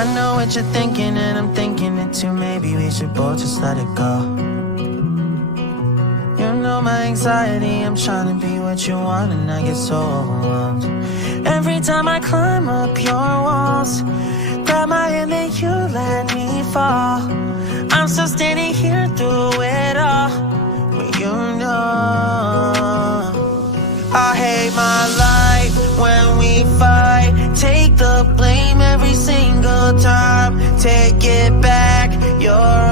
I know what you're thinking and I'm thinking it too. Maybe we should both just let it go. You know my anxiety, I'm trying to be what you want and I get so overwhelmed. Every time I climb up your walls, grab my hand and you let me fall. I'm still standing here through it all, but you know I hate my life when we fight. Take the blame every single time. Take it back, you're